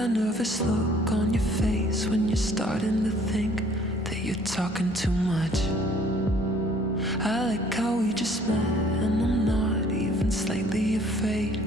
that nervous look on your face when you're starting to think that you're talking too much. I like how we just met, and I'm not even slightly afraid